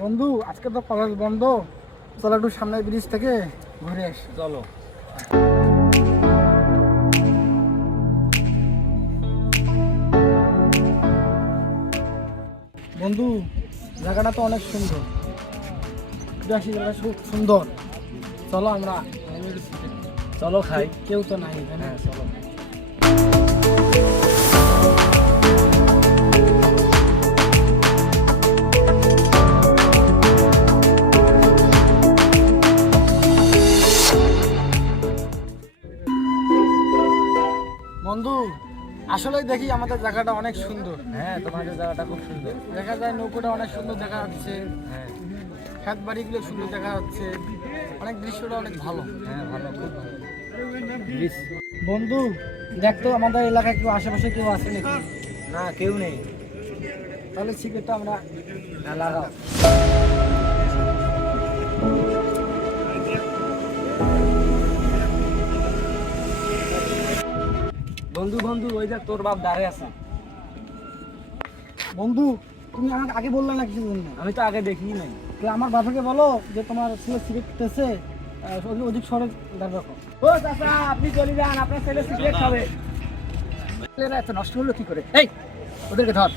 বন্ধু আজকে তো কলেজ বন্ধ। চলো একটু সামনের ব্রিজ থেকে ঘুরে আসি। চলো। বন্ধু জায়গাটা তো অনেক সুন্দর। আসি জায়গাটা খুব সুন্দর। চলো আমরা। চলো। খাই কেউ তো নাই হ্যাঁ চলো। বন্ধু আসলেই দেখি আমাদের জায়গাটা অনেক সুন্দর। হ্যাঁ তোমাদের জায়গাটা খুব সুন্দর। দেখা যায় নৌকোটা অনেক সুন্দর দেখা যাচ্ছে। হ্যাঁ। খেত বাড়িগুলো সুন্দর দেখা যাচ্ছে। অনেক দৃশ্যটা অনেক ভালো। হ্যাঁ ভালো খুব ভালো। বন্ধু দেখতো আমাদের এলাকায় কেউ আশেপাশে কেউ আছে নাকি? না কেউ নেই। তাহলে সিগারেটটা আমরা লাগাও। বন্ধু বন্ধু ওই দেখ তোর বাপ দাঁড়িয়ে আছে। বন্ধু তুমি আমাকে আগে বললে না কিছু জন্য আমি তো আগে দেখিনি। নাই তাহলে আমার বাবাকে বলো যে তোমার ছেলে সিগারেট খেতেছে অধিক সরে দাঁড় রাখো ও চাচা আপনি চলে যান আপনার ছেলে সিগারেট খাবে ছেলেরা এত নষ্ট হলো কি করে? এই ওদেরকে ধর।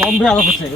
সম্ভ্রে আলাপ হচ্ছে